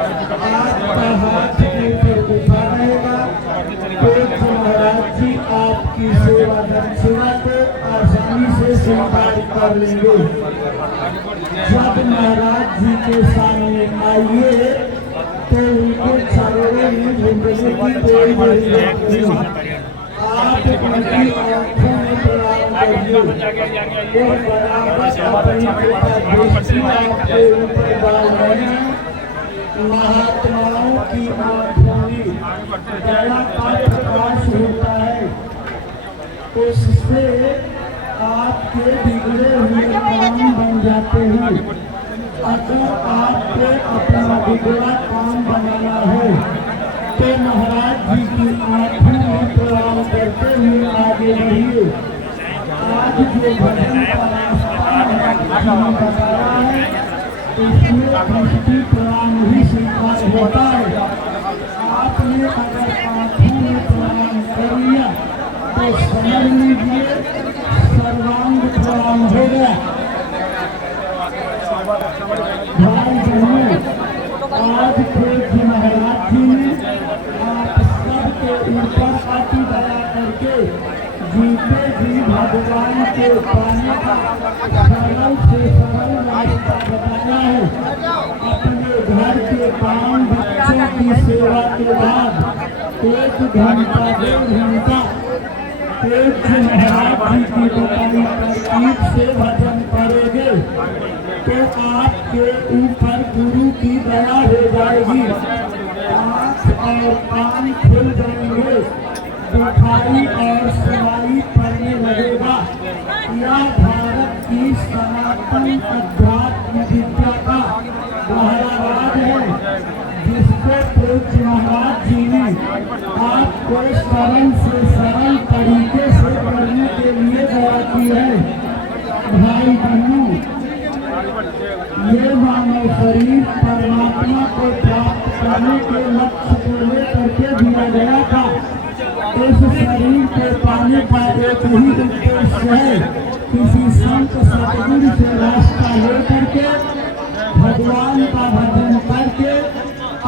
आपका हाथ के ऊपर उठा रहेगा तो महाराज जी आपकी सेवा दक्षिणा को आसानी से स्वीकार कर लेंगे। जब महाराज जी के सामने आइए तो उनके चरणों में झुकने की कोई जरूरत नहीं। आप उनकी आंखों में प्रणाम करिए और बराबर अपनी दृष्टि आपके ऊपर डाल रहे हैं। महात्माओं की आंखों में दया का प्रकाश होता है, उससे आपके बिगड़े हुए काम बन जाते हैं। अगर आपको अपना बिगड़ा काम बनाना है तो महाराज जी की आंखों में प्रणाम करते हुए आगे बढ़िए। आज जो भजन का रास्ता बताया है इसमें दृष्टि प्रणाम ही स्वीकार होता है। आपने अगर आंखों में प्रणाम कर लिया तो समझ लीजिए सर्वांग प्रणाम हो गया। भाई बहनों, आज के महाराज जी ने आप सबके ऊपर अति दया करके जीते जी भगवान के पाने का सरल से सरल रास्ता बताया है। अपने घर के काम बच्चों की सेवा के बाद 1 घंटा 1.5 घंटा एक महाराज जी की बताई तरकीब से भजन करोगे तो आपके ऊपर गुरु की दया हो जाएगी। आँख और कान खुल जाएंगे, दिखाई और सुनाई पड़ने लगेगा। यह भारत की सनातन अध्यात्म विद्या का गहरा राज है जिसको पूज्य महाराज जी ने आपको सरल से सरल तरीके से करने के लिए दया की है। भाई बहनों, ये मानव शरीर परमात्मा को प्राप्त करने के लक्ष्य को लेकर के दिया गया था। इस शरीर को पाने का एक ही उद्देश्य है, किसी संत सतगुरु से रास्ता लेकर के भगवान का भजन करके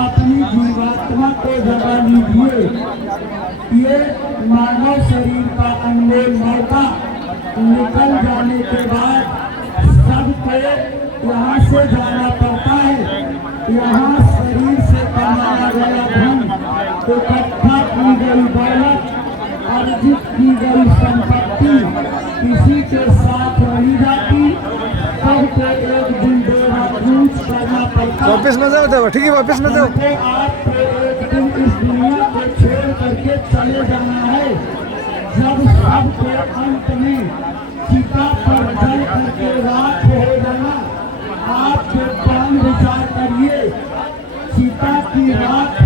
अपनी जीवात्मा को जगा लीजिए। ये मानव शरीर का अनमोल मौका निकल जाने के बाद सबको यहाँ से जाना पड़ता है। यहाँ शरीर से कमाया गया धन, इकट्ठा की गई दौलत, अर्जित की गई संपत्ति किसी के साथ नहीं जाती। सबको एक दिन देना कूच करना पड़ता है। वापिस में जाओ, ठीक है वापिस में जाओ। आपको एक दिन इस दुनिया को छोड़ करके चले जाना है। जब सबको अंत में चिता पर जल करके राख हो जाना, आप जो प्राण विचार करिए, चिता की राख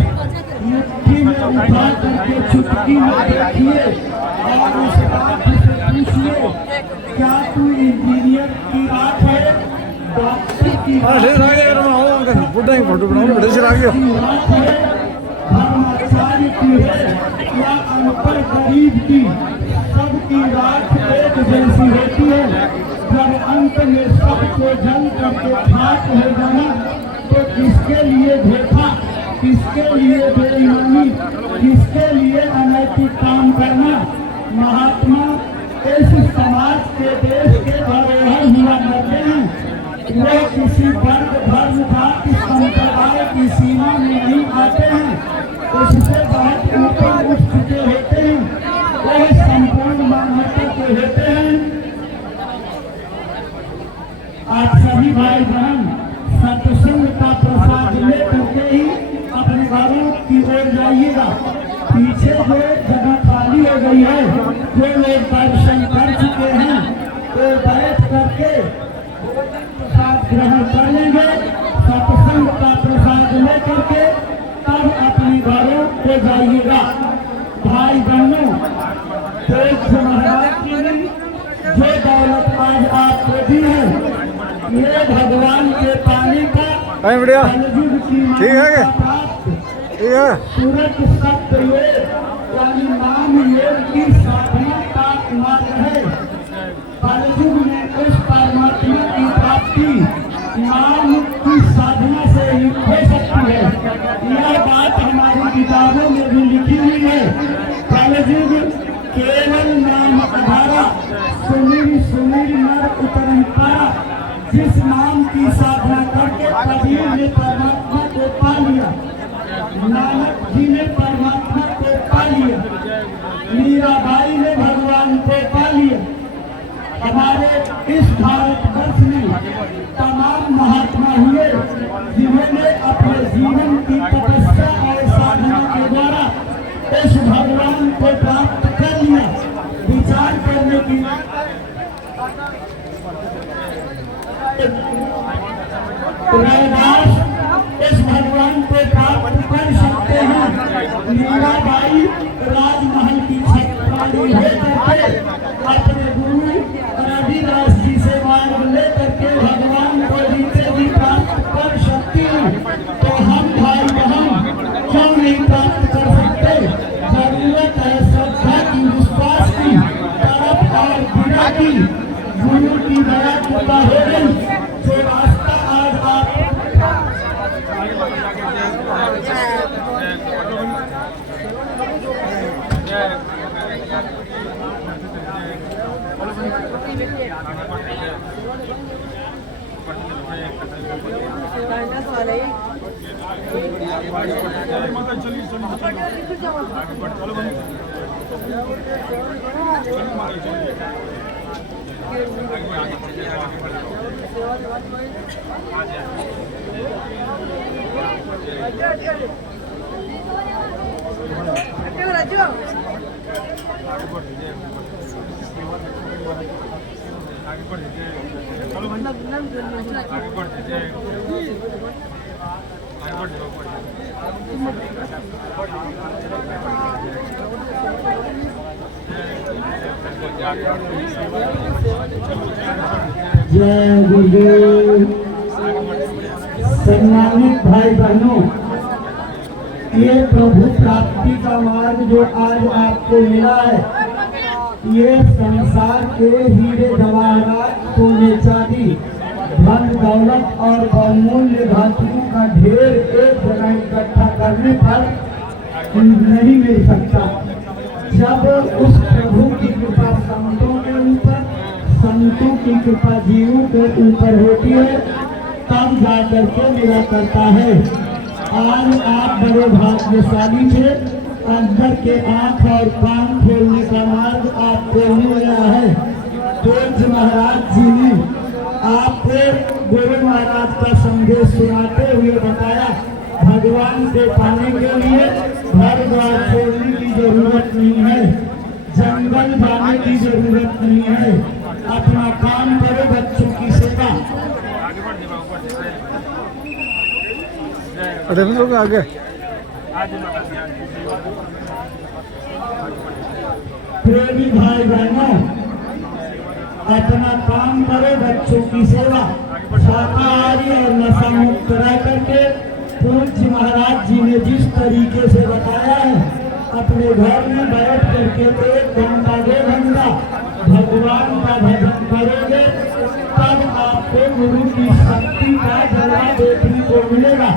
मुट्ठी में उठा करके चुटकी में देखिए और उस राख से पूछिए क्या तू इंजीनियर की राख है, डॉक्टर की राख है, धर्माचार्य की है या अनपढ़ गरीब की, सबकी राख एक जैसी होती है। जब अंत में सबको जल करके खाक हो जाना तो किसके लिए धोखा, किसके लिए बेईमानी, किसके लिए अनैतिक काम करना। महात्मा इस समाज के देश के धरोहर हुआ करते हैं। वो किसी वर्ग धर्म जाति संप्रदाय की सीमा में नहीं आते हैं, उससे बहुत ऊपर उठ चुके होते हैं, वो संपूर्ण मानवता के होते हैं। आप सभी भाई बहन सत्संग का प्रसाद लेकर के ही अपने घरों की ओर जाइएगा। पीछे जो जगह खाली हो गई है, जो लोग दर्शन कर चुके हैं वो बैठ करके प्रसाद ग्रहण कर लेंगे। सत्संग का प्रसाद लेकर के तब अपने घरों को जाइएगा। भाई बहनों, महाराज की जो दौलत आज आपको दी है, ये भगवान के पानी का बढ़िया ठीक है, ठीक है। सूरज सत्य यानी नाम योग की साधना का मार्ग है। कलयुग में उस परमात्मा की प्राप्ति नाम की साधना से ही हो सकती है। ने परमात्मा को पा लिया, नानक जी ने परमात्मा को पा लिया, मीराबाई ने भगवान को पा लिया। हमारे इस भारतवर्ष में तमाम महात्मा हुए जिन्होंने अपने जीवन की तपस्या और साधना के द्वारा इस भगवान को प्राप्त कर लिया। विचार करने की रैदास इस भगवान को प्राप्त कर सकते हैं। मीराबाई राजमहल की छतवाड़ी लेकर अपने गुरु रविदास जी से मार्ग लेकर के भगवान को जीते भी प्राप्त कर सकती हैं। तो हम भाई बहन क्यों नहीं प्राप्त कर सकते? जरूरत है श्रद्धा की, विश्वास की, तरफ और दृढ़ की। गुरु की दया कृपा हो गई जो रास्ता आज आप जय गुरुदेव। सम्मानित भाई बहनों, ये प्रभु प्राप्ति का मार्ग जो आज आपको मिला है, ये संसार के हीरे जवाहरात, सोने चांदी, धन दौलत और बहुमूल्य धातुओं का ढेर एक जगह इकट्ठा करने पर नहीं मिल सकता। जब उस प्रभु की कृपा संतों के ऊपर, संतों की कृपा जीवों के ऊपर होती है, तब जाकर के मिला करता है। आज आप बड़े भाग्यशाली थे, अंदर के आंख और कान खोलने का मार्ग आपको मिल गया है। पूज्य महाराज जी ने आपको गुरु महाराज का संदेश सुनाते हुए बताया, भगवान को पाने के लिए घर द्वार छोड़ने की जरूरत नहीं है, जंगल जाने की जरूरत नहीं है, अपना काम करो, बच्चों की सेवा। आगे प्रेमी भाई बहनों, अपना काम करो, बच्चों की सेवा। शाकाहारी और नशा मुक्त रह करके पूज्य महाराज जी ने जिस तरीके से बताया है, अपने घर में बैठ करके 1 घंटा 2 घंटा भगवान का भजन करोगे, तब आपको गुरु की शक्ति का जलवा देखने को मिलेगा।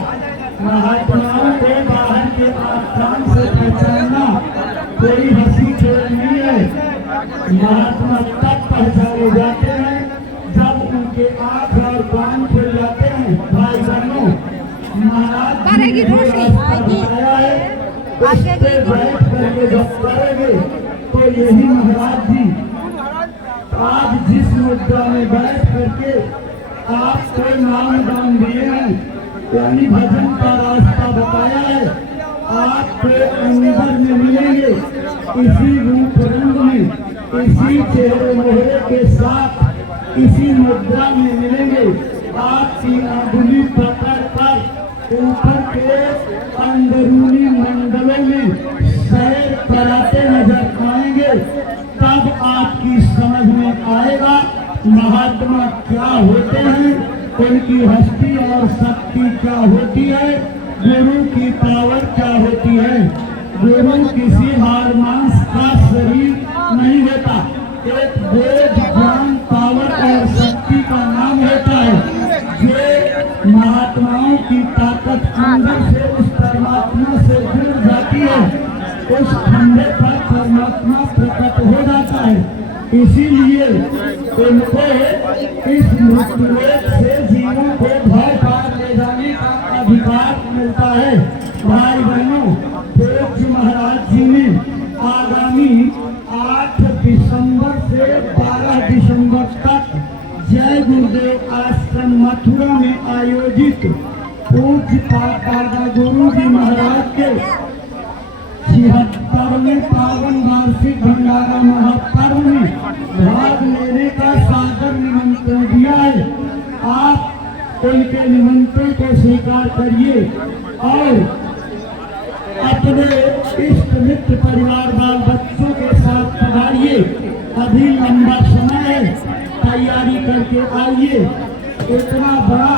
महात्माओं को बाहर के आख्यान से पहचानना कोई हंसी खेल नहीं है। महात्मा तब पहचाने जाते हैं जब उनके आंख और कान खुल जाते हैं। भाई बहनों, महाराज जी ने रास्ता बताया है, उस पे बैठ करके जब करेंगे तो यही महाराज जी आज जिस मुद्दा में बैठ करके आपको नाम दान दिए हैं, यानी भजन का रास्ता बताया है, आपको अंदर में मिलेंगे, इसी रूप रंग में, इसी चेहरे मोहरे के साथ, इसी मुद्रा में मिलेंगे। आपकी अंगुली पकड़ कर ऊपर के अंदरूनी मंडलों में सैर कराते नजर आएंगे, तब आपकी समझ में आएगा महात्मा क्या होते हैं, उनकी हस्ती और शक्ति क्या होती है, गुरु की पावर क्या होती है। गुरु किसी हार मांस का शरीर नहीं होता, एक वेद ज्ञान पावर और शक्ति का नाम होता है। ये महात्माओं की ताकत अंदर से उस परमात्मा से जुड़ जाती है, उस खंडे पर परमात्मा प्रकट हो जाता है। इसीलिए उनको इस मृत्यु से जीवों को भय पार ले जाने का अधिकार मिलता है। भाई बहनों, पूज्य महाराज जी ने आगामी 8 दिसंबर से 12 दिसंबर तक जय गुरुदेव आश्रम मथुरा में आयोजित पूज्य दादा गुरु जी महाराज के 76वें पावन वार्षिक भंडारा महापर्व में भाग लेने का सादर निमंत्रण दिया है। आप उनके निमंत्रण को स्वीकार करिए और अपने इष्ट मित्र परिवार बाल बच्चों के साथ पधारिए। अभी लंबा समय है, तैयारी करके आइए। इतना बड़ा